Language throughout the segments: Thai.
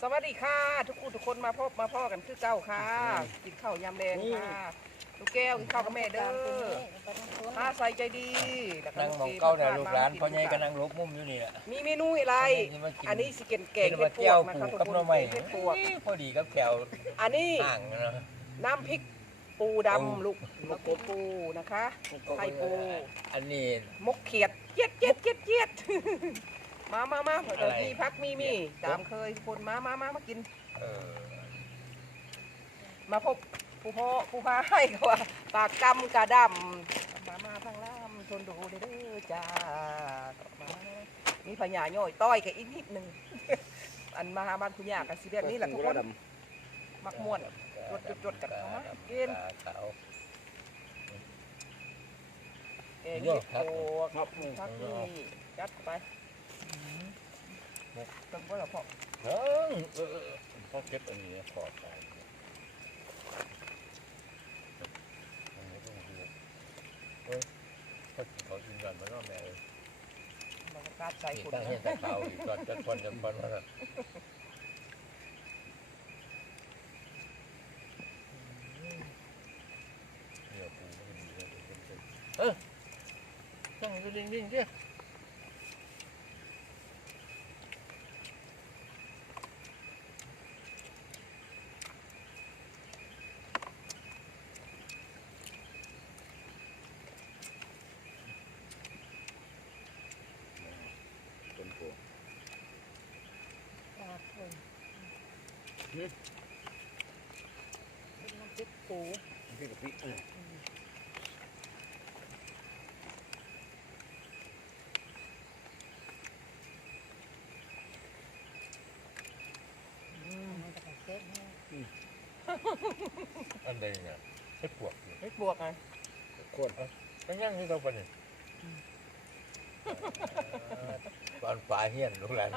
สวัสดีค่ะ ทุกคนทุกคนมาพบมาพ่อกันคือเก้าค่ะ กินข้าวยำแดงค่ะ ลูกแก้วกินข้าวกับแม่เด้อมาใส่ใจดีแล้วนั่งมองโคเก้าเนี่ยผ่ลูกหลานมพ่อใหญ่ก็นั่งลบมุมอยู่นี่แหละมีเมนูอะไรนี่มากินอันนี้สิเกนแกงกินเห็มาดปเจียววกนะผูคะกทุกกับคนหน้อไม้เห็ดปวกพอดีกับแขวอันนี้ห่างเนาะน้ำพริกปูดำลูกลูกปูนะคะไข่ปู อันนี้มกเขียดเจี๊ยดเจี๊ยดเจี๊ยดเจี๊ยด มามามาอะไรเดี๋ยวมีพักมีมีตามเคยทุกคนมามามามากิน เออมาพบผู้พ่อผู้พาให้เขาว่าปากกำกระดำมามาพังล่ามทนดูเด้อจ้ามามีพญาย่อยต้อยกับอีกนิดหนึ่งอันมาหาบ้านคุณยากันสิแบบนี้แหละทุกคนมักม่วนจดจดๆกันเอามากินขาวแกงเห็ดโคครับพักนี่ยัดเข้าไป ตึงว่าเราพอเฮ้ยเออเออพ่อเก็บอันนี้ขอใจอันนี้ต้องดูเฮ้ยเขาเขากินกันมาเนาแม่เอ้ยเราก็กล้าใส่นี่ขุดตั้งให้แต่เขาอีกตอนจะคนจะคนว่าน่ะเดี๋ยวปูมันดีเลยเออต้องดิ้งดิ้งๆดิต้นโพ น้ำพ ริกปูพี่กับพี่เอออันใดเนี่ยให้ปวกอยู่เห็ดบวกไงโคตรก็ยังที่เราปะเนี่ยตอนปลาเฮี้ยนลูกหลาน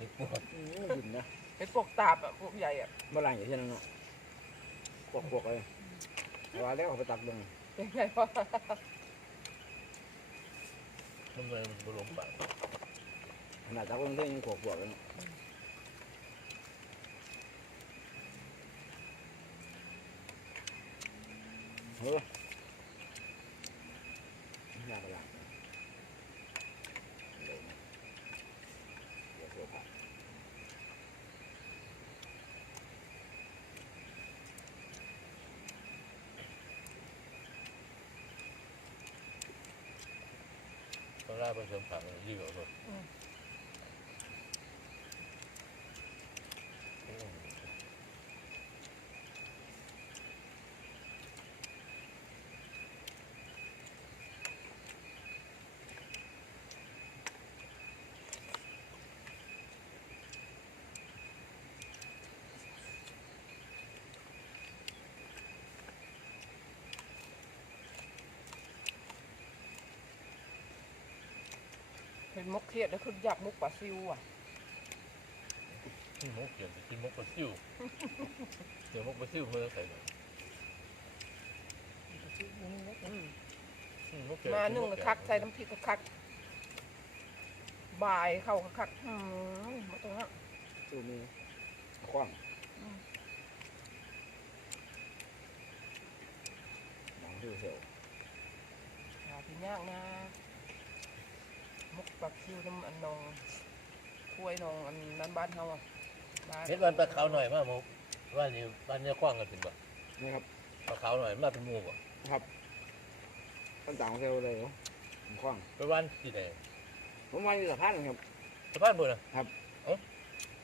ให้ปวกอืมหยุ่นนะเห็ดพวกตาบอะพวกใหญ่อะเมื่อไหร่อย่างเช่นนั้นเนาะพวกพวกเลยเอาว่าแล้วเอาไปตักลงเป็นไงวะมันเลยมันบรมปากขนาดตักลงเท่ยังพวกพวกเลยเนาะเฮ้ยยากละเลยนะเดี๋ยวเสื้อผ้า ตอนแรกผสมผักยืดออกมา เห็นมกเครียดแล้วคืออยากมุกปลาซิวอะกินมกเขียนกินมกปลาซิว เดี๋ยวมกปลาซิวเมื่อใส่เลยมกเขียมาหนึ่งคักใส่น้ำพริกคักบายเข้าคักอืมมาตรงนั้นตู้มีขว้างอืมมองดูเหี่ยวหาที่ยากนะ มกปลาซิวน้ำอันนองถ้วยนองอันนั้นบ้านเขาอะบ้เห็ดวันปลาขาวหน่อยมากมกว่านี่บ้านเนี่ยกว้างกันเป็นบ่นะครับปลาขาวหน่อยมาเป็นหมูบ่ครับต้นต่างเซลเลยเหรอผมขว้างไปบ้านที่ไหนผมมาอยู่สะพานครับ สะพานบุญนะครับ เอ้า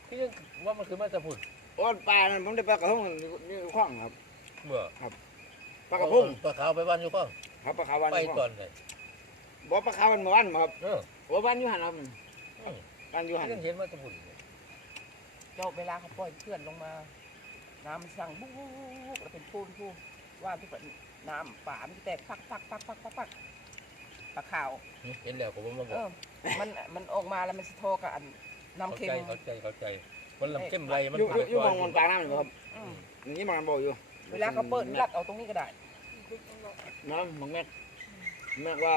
ที่ยังว่ามันคือมาจะพูดโอ้ปลานั่นผมได้ปลากระพงนี่ขว้างครับเมื่อปลากระพงปลาขาวไปบ้านอยู่กว้างครับปลาขาววันไปนี่ก่อนเลยบอกปลาขาววันเมื่อวานบ่ครับเออ โอ้บ้านอยู่หันครับบ้านอยู่หันที่ยังเห็นมาจะพูดเจ้าเวลาเขาปล่อยเพื่อนลงมา น้ำมันสั่งบุ๊กบุ๊กบุ๊กแล้วเป็นพูนพูนว่าทุกคนน้ำป่ามันจะแตกพักพักพักพักพักพักปลาขาวเห็นแล้วผมมาบเออกอมันมันออกมาแล้วมันสะโทอกับอันน้ำเข้าเค็มใจเข้าใจเข้าใจ มันลำเข้มไรมันอยู่อยู่อยู่ไปมองมันปลาน้ำอยู่ครับอืมอย่างนี้มันบอกอยู่เวลาเขาเปิดลัดเอาตรงนี้ก็ได้ น้ำมังแม่แม่ว่า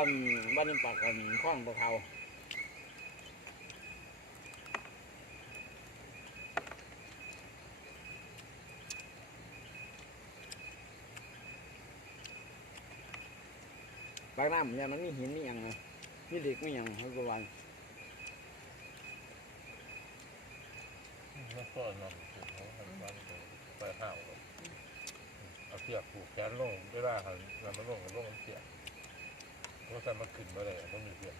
บ้านนี้ปลากันขว้างปลาขา ปากน้ำเนี่ยมันมีหินมีอย่างนะมีเหล็กมีอย่างทั้งตัววันแล้วก็นำถึงเขาทำบ้านไปห้าวเอาเสียบผูกแขนลงไม่ได้หันแล้วมันลงกับลงมันเสียบเพราะแต่มันขึ้นมาเลยมันมีเสียบ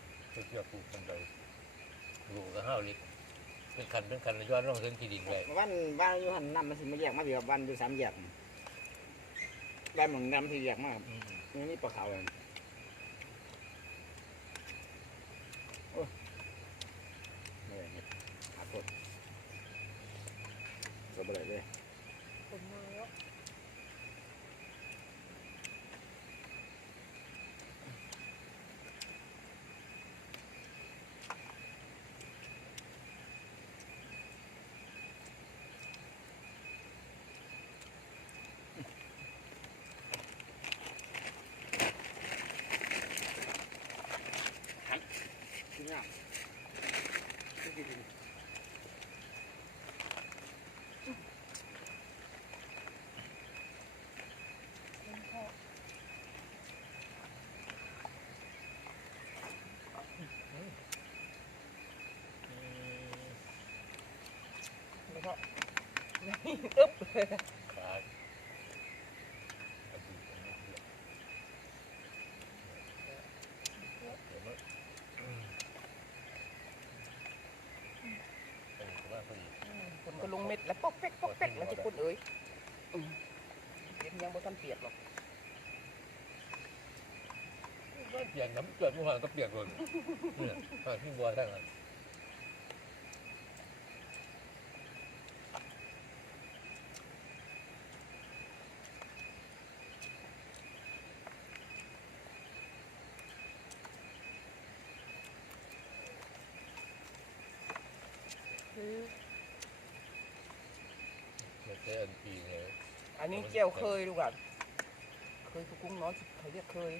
เสียบผูกกันใดลูกก็ห้าวลิกเป็นคันเป็นคันย้อนลงถึงที่ดินเลยวันบ้านอยู่หันน้ำมันสิมาแยกมาเดียววันอยู่สามแยกได้เหมือนน้ำที่แยกมากนี่นี่ปลาขาวเลยโอ้ยไม่ได้เนี่ยหาคน ก็ไม่ได้เลย เป็นมาแล้ว กินยากกินกิน เป็นพ่อแล้วก็ นี่อึ๊บคนก็ลงเม็ดแล้วปอกเป๊กปอกเป๊กแล้วจะคนเอ้ยเดี๋ยวยังบ่ทันเปียกหรอกเปียนน้ำเกิดเมื่อวานก็เปียนเลยเนี่ยที่บัวทั้งนั้นอ ไม่ใช่อันปีไง อันนี้เจียวเคยดูก่อนเคยกุ้งน้อยเขาเรียกเคย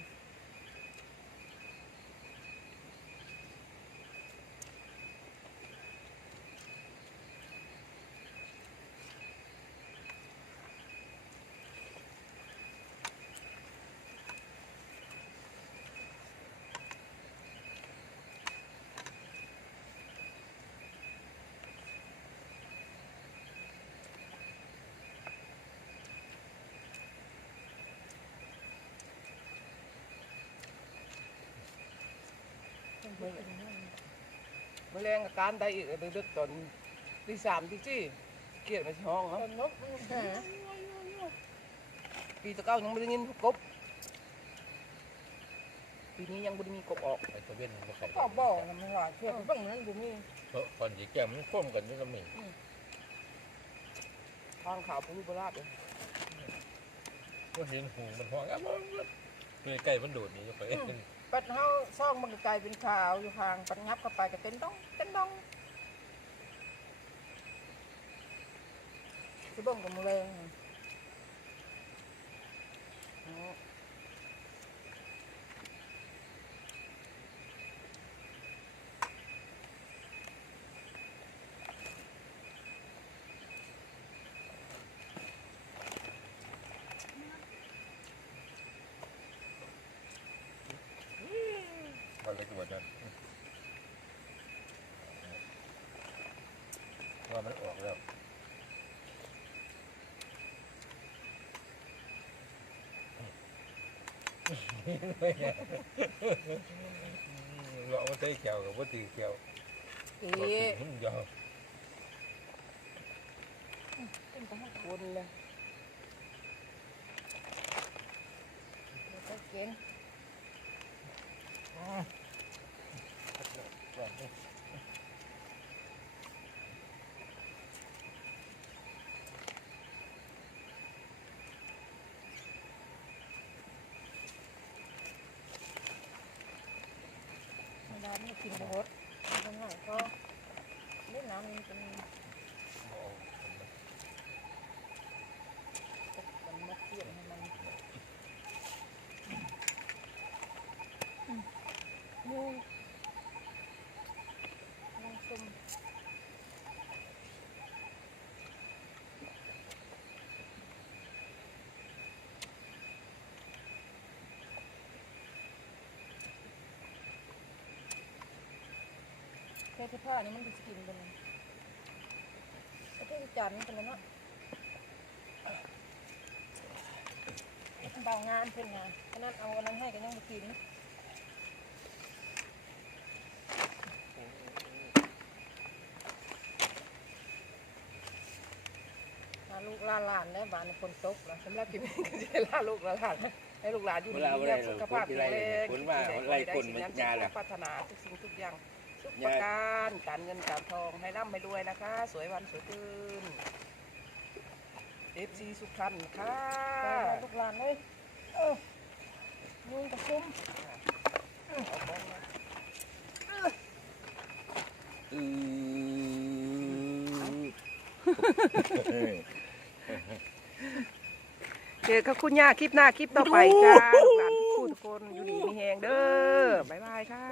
เมื่อแรงอาการได้อีกดึกๆตอนที่สามที่สี่เกลียดมาที่ห้องเนาะปีตะเก้ายังไม่ได้ยินกบปีนี้ยังไม่ได้มีกบออกไอ้ตะเวนมันก็ไข่ก็บอกนะมันหลายเชื่อบ้างนั้นบุมีเพราะก่อนสีแก้มมันข้มกันนี่ก็มีทางขาวพุทธบราชเลยก็เห็นหูมันห้องอะมันใกล้มันโดดนี่ก็ไปปัดเฮาซ่ องมันกลายเป็นขาวอยู่ห่างปัดงับเข้าไปก็เต้นดองเต้นดองสิบ่งกับมือแรง พอเล็กกว่านั้นว่ามันออกแล้ว เราไม่ใช่แก้วกับว่าตีแก้วเอ๊เราตีะมันยาววนเลยก็เก่งเวลา ไม่กินรสมันหน่อยก็เล่นน้ำมันเป็นมันมกเกี่ยนให้มันมูลองซุ่ม ศที่ผ้านี่มันจะกินเป็นประเทศจันทร์เป็นแล้วเนาะเบางานเพิ่นงานอันนั้นเอาอันนั้นให้ก็ยังบ่กินลาลูกลาหลานได้บ้านคนตกแล้วสำหรับกินก็จะลาลูกลาหลานให้ลูกหลานอยู่ดีมีสุขภาพแข็งแรงพัฒนาทุกสิ่งทุกอย่าง ประการการเงินการทองให้ร่ำให้รวยนะคะ สวยวันสวยคืนเอฟซีสุพรรณค่ะลูกหลานเลยยุ่งกระซุ่มเจอกับคุณย่าคลิปหน้าคลิปต่อไปค่ะหลาทุกคนอยู่ดีมีแหงเด้อ บ๊ายบายค่ะ